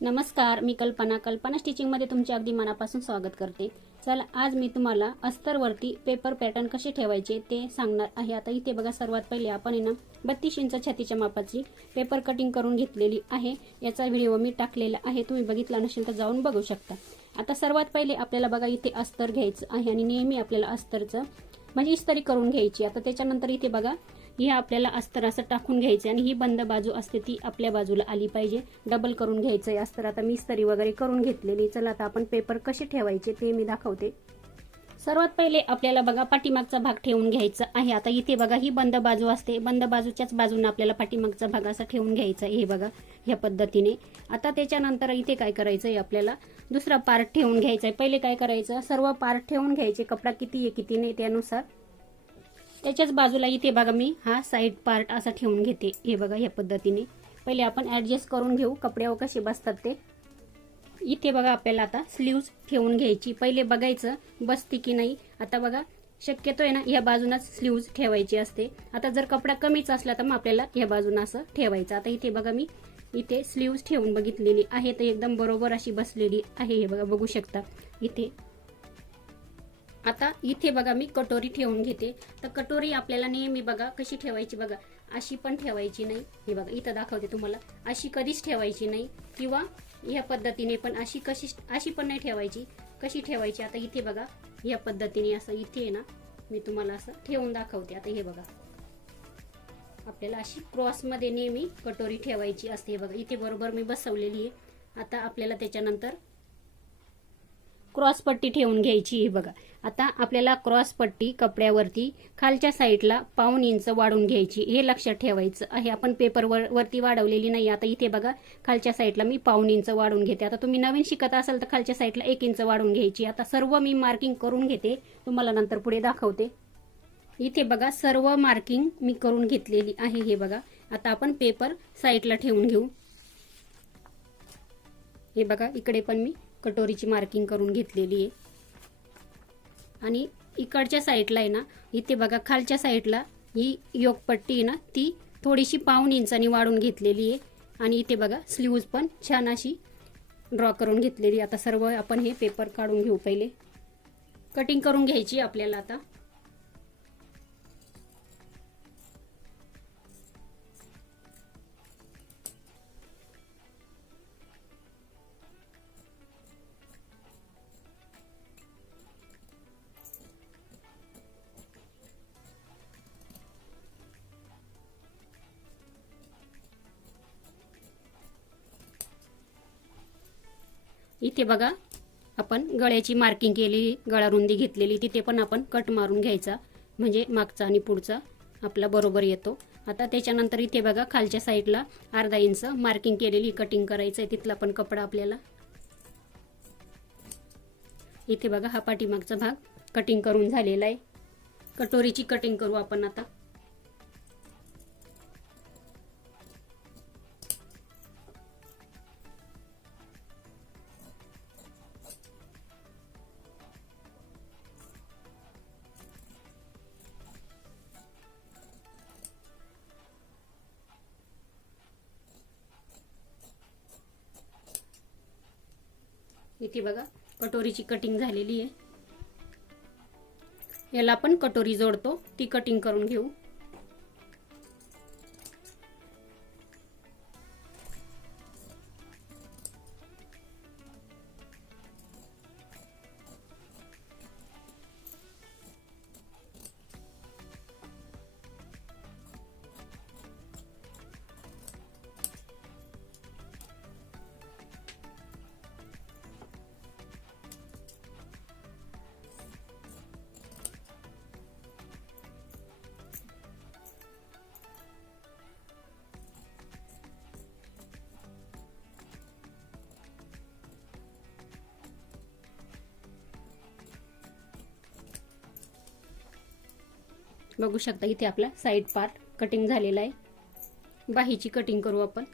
नमस्कार मी कल्पना. कल्पना स्टिचिंगमध्ये तुमचे अगदी मनापासून स्वागत करते. चला आज मी तुम्हाला अस्तरवरती पेपर पॅटर्न कसे ठेवायचे ते सांगणार आहे. आता इथे बघा सर्वात पहिले आपण आहे ना बत्तीस इंच छातीच्या मापाची पेपर कटिंग करून घेतलेली आहे. याचा व्हिडिओ मी टाकलेला आहे. तुम्ही बघितला नसेल तर जाऊन बघू शकता. आता सर्वात पहिले आपल्याला बघा इथे अस्तर घ्यायचं आहे आणि नेहमी आपल्याला अस्तरचं म्हणजे इस्तरी करून घ्यायची. आता त्याच्यानंतर इथे बघा हे आपल्याला अस्तर असं टाकून घ्यायचं आणि ही बंद बाजू असते ती आपल्या बाजूला आली पाहिजे. डबल करून घ्यायचं आहे अस्तर. आता मी वगैरे करून घेतलेली. चला आता आपण पेपर कसे ठेवायचे ते मी दाखवते. सर्वात पहिले आपल्याला बघा पाठीमागचा भाग ठेवून घ्यायचा आहे. आता इथे बघा ही बंद बाजू असते. बंद बाजूच्याच बाजूने आपल्याला पाठीमागचा भाग असा ठेवून घ्यायचा आहे. हे बघा ह्या पद्धतीने. आता त्याच्यानंतर इथे काय करायचं आहे आपल्याला? दुसरा पार्ट ठेवून घ्यायचा आहे पहिले काय करायचं? सर्व पार्ट ठेवून घ्यायचे. कपडा किती आहे किती नाही त्यानुसार. त्याच्याच बाजूला इथे बघा मी हा साईड पार्ट असा ठेवून घेते. हे बघा या पद्धतीने. पहिले आपण ऍडजस्ट करून घेऊ कपड्यावर कसे बसतात ते. इथे बघा आपल्याला आता स्लीव्ज ठेवून घ्यायची. पहिले बघायचं बसते की नाही. आता बघा शक्यतो आहे ना या बाजूनच स्लीव्ज ठेवायची असते. आता जर कपडा कमीच असला तर मग आपल्याला या बाजून असं ठेवायचं. आता इथे बघा मी इथे स्लीव्ज ठेवून बघितलेली आहे. तर एकदम बरोबर अशी बसलेली आहे. हे बघा बघू शकता. इथे आता इथे बघा मी कटोरी ठेवून घेते. तर कटोरी आपल्याला नेहमी बघा कशी ठेवायची बघा. अशी पण ठेवायची नाही. हे बघा इथं दाखवते तुम्हाला. अशी कधीच ठेवायची नाही. किंवा ह्या पद्धतीने पण अशी कशी अशी पण नाही ठेवायची. कशी ठेवायची? आता इथे बघा ह्या पद्धतीने असं इथे आहे ना मी तुम्हाला असं ठेवून दाखवते. आता हे बघा. आपल्याला अशी क्रॉसमध्ये नेहमी कटोरी ठेवायची असते. हे बघा इथे बरोबर मी बसवलेली आहे. आता आपल्याला त्याच्यानंतर क्रॉस पट्टी ठेवून घ्यायची ही बघा. आता आपल्याला क्रॉस पट्टी कपड्यावरती खालच्या साईडला पाऊन इंच वाढून घ्यायची. हे लक्षात ठेवायचं आहे. आपण पेपरवर वरती वाढवलेली नाही. आता इथे बघा खालच्या साईडला मी पाऊन इंच वाढून घेते. आता तुम्ही नवीन शिकत असाल तर खालच्या साईडला एक इंच वाढून घ्यायची. आता सर्व मी मार्किंग करून घेते. तुम्हाला नंतर पुढे दाखवते. इथे बघा सर्व मार्किंग मी करून घेतलेली आहे हे बघा. आता आपण पेपर साईडला ठेवून घेऊ. हे बघा इकडे पण मी कटोरीची मार्किंग करून घेतलेली आहे. आणि इकडच्या साईडला आहे ना इथे बघा खालच्या साईडला ही योगपट्टी आहे ना ती थोडीशी पाऊन इंचानी वाढून घेतलेली आहे. आणि इथे बघा स्लीव्ज पण छान अशी ड्रॉ करून घेतलेली आता सर्व आपण हे पेपर काढून घेऊ पहिले. कटिंग करून घ्यायची आपल्याला आता. इथे बघा आपण गळ्याची मार्किंग केली गळा रुंदी घेतलेली तिथे पण आपण कट मारून घ्यायचा. म्हणजे मागचा आणि पुढचा आपला बरोबर येतो. आता त्याच्यानंतर इथे बघा खालच्या साईडला अर्धा इंच मार्किंग केलेली कटिंग करायचं आहे तिथला पण कपडा आपल्याला. इथे बघा हा पाठीमागचा भाग कटिंग करून झालेला आहे. कटोरीची कटिंग करू आपण आता. इथे बघा कटोरीची कटिंग झालेली आहे. याला आपण कटोरी जोडतो. ती कटिंग करून घेऊ. बघू शकता इथे आपला साईड पार्ट कटिंग झालेला आहे. बाहीची कटिंग करू आपण.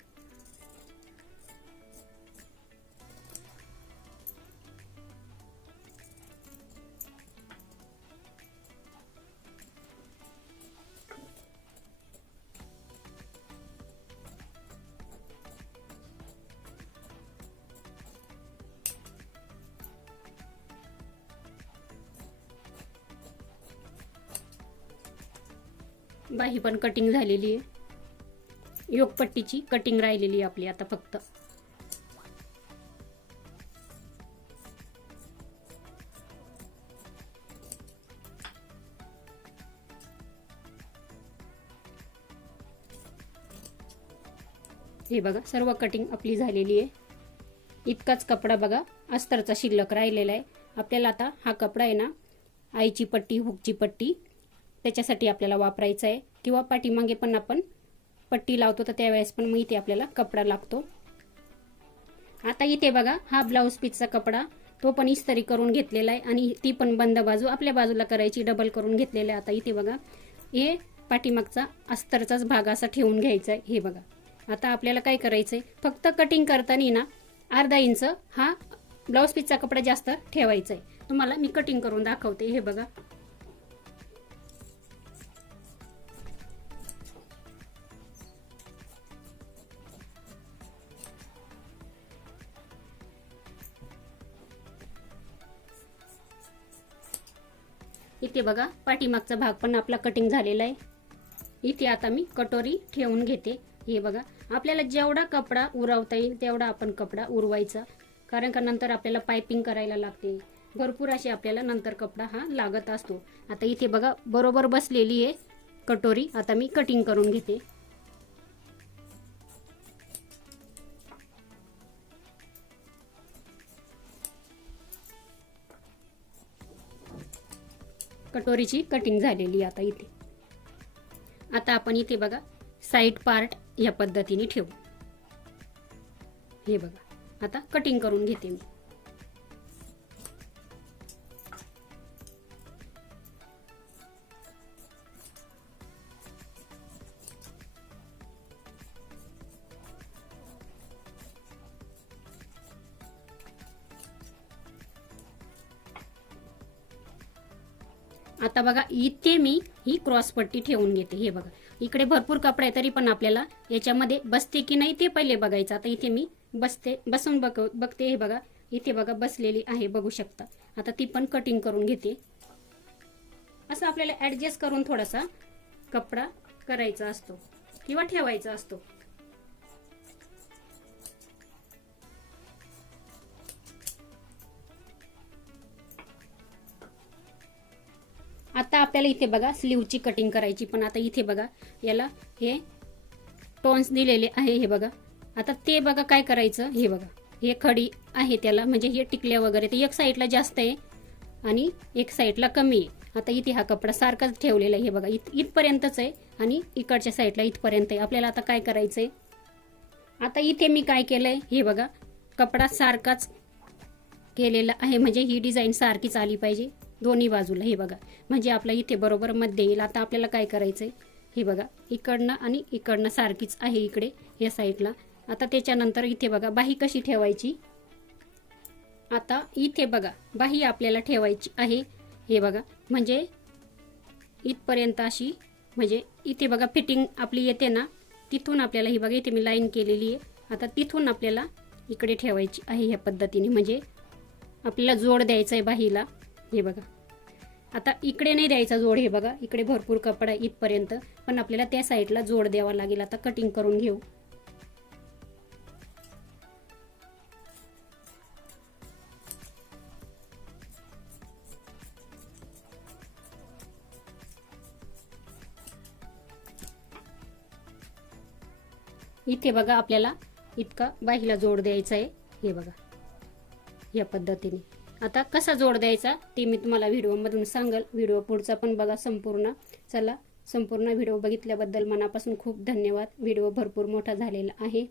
बाही पण कटिंग झालेली आहे. योगपट्टीची कटिंग राहिलेली आहे आपली आता फक्त. हे बघा सर्व कटिंग आपली झालेली आहे. इतकाच कपडा बघा अस्तरचा शिल्लक राहिलेला आहे. आपल्याला आता हा कपडा आहे ना आईची पट्टी हुकची पट्टी त्याच्यासाठी आपल्याला वापरायचं आहे. किंवा पाठीमागे पण आपण पट्टी लावतो तर त्यावेळेस पण मग इथे आपल्याला कपडा लागतो. आता इथे बघा हा ब्लाऊज पीसचा कपडा. तो पण इस्तरी करून घेतलेला आहे आणि ती पण बंद बाजू आपल्या बाजूला करायची डबल करून घेतलेला आहे. आता इथे बघा हे पाठीमागचा अस्तरचाच भाग असा ठेवून घ्यायचा आहे. हे बघा आता आपल्याला काय करायचंय? फक्त कटिंग करताना ना अर्धा इंच हा ब्लाऊज पीसचा कपडा जास्त ठेवायचा आहे. तुम्हाला मी कटिंग करून दाखवते. हे बघा इथे बघा पाठीमागचा भाग पण आपला कटिंग झालेला आहे. इथे आता मी कटोरी ठेवून घेते. हे बघा आपल्याला जेवढा कपडा उरवता येईल तेवढा आपण कपडा उरवायचा. कारण का नंतर आपल्याला पायपिंग करायला लागते. भरपूर असे आपल्याला नंतर कपडा हा लागत असतो. आता इथे बघा बरोबर बसलेली आहे कटोरी. आता मी कटिंग करून घेते. कटोरीची कटिंग झालेली आता इथे. आता आपण इथे बघा साईड पार्ट या पद्धतीने ठेवू. हे बघा आता कटिंग करून घेते मी. आता बघा इथे मी ही क्रॉस पट्टी ठेवून घेते. हे बघा इकडे भरपूर कपडा आहे तरी पण आपल्याला याच्यामध्ये बसते की नाही ते पहिले बघायचं. आता इथे मी बसते बसून बघ बघते. हे बघा इथे बघा बसलेली आहे बघू शकता. आता ती पण कटिंग करून घेते. असं आपल्याला ऍडजस्ट करून थोडासा कपडा करायचा असतो किंवा ठेवायचा असतो. आता आपल्याला इथे बघा स्लीवची कटिंग करायची पण आता इथे बघा याला हे टोन्स दिलेले आहे हे बघा. आता ते बघा काय करायचं हे बघा. हे खडी आहे त्याला म्हणजे हे टिकल्या वगैरे ते एक साईडला जास्त आहे आणि एक साईडला कमी आहे. आता इथे हा कपडा सारखाच ठेवलेला आहे हे बघा. इत इथपर्यंतच आहे आणि इकडच्या साईडला इथपर्यंत आहे. आपल्याला आता काय करायचं आहे आता इथे मी काय केलंय हे बघा. कपडा सारखाच केलेला आहे म्हणजे ही डिझाईन सारखीच आली पाहिजे. दोन्ही बाजूला हे बघा. म्हणजे आपला इथे बरोबर मध्ये येईल. आता आपल्याला काय करायचंय? हे बघा. इकडनं आणि इकडनं सारखीच आहे इकडे या साईडला. आता त्याच्यानंतर इथे बघा बाही कशी ठेवायची? आता इथे बघा बाही आपल्याला ठेवायची आहे. हे बघा. म्हणजे इथपर्यंत अशी म्हणजे इथे बघा फिटिंग आपली येते ना तिथून आपल्याला ही बघा इथे मी लाईन केलेली आहे. आता तिथून आपल्याला इकडे ठेवायची आहे ह्या पद्धतीने. म्हणजे आपल्याला जोड द्यायचा आहे बाहीला. हे बघा. आता इकडे नाही द्यायचा जोड हे बघा. इकडे भरपूर कपडा इथपर्यंत. पण आपल्याला त्या साईडला जोड द्यावा लागेल. आता कटिंग करून घेऊ. इथे बघा आपल्याला इतका बाहीला जोड द्यायचा आहे. हे बघा. या पद्धतीने. आता कसा जोड द्यायचा ते मी तुम्हाला व्हिडिओमधून सांगेल. व्हिडिओ पुढचा पण बघा संपूर्ण. चला संपूर्ण व्हिडिओ बघितल्याबद्दल मनापासून खूप धन्यवाद. व्हिडिओ भरपूर मोठा झालेला आहे.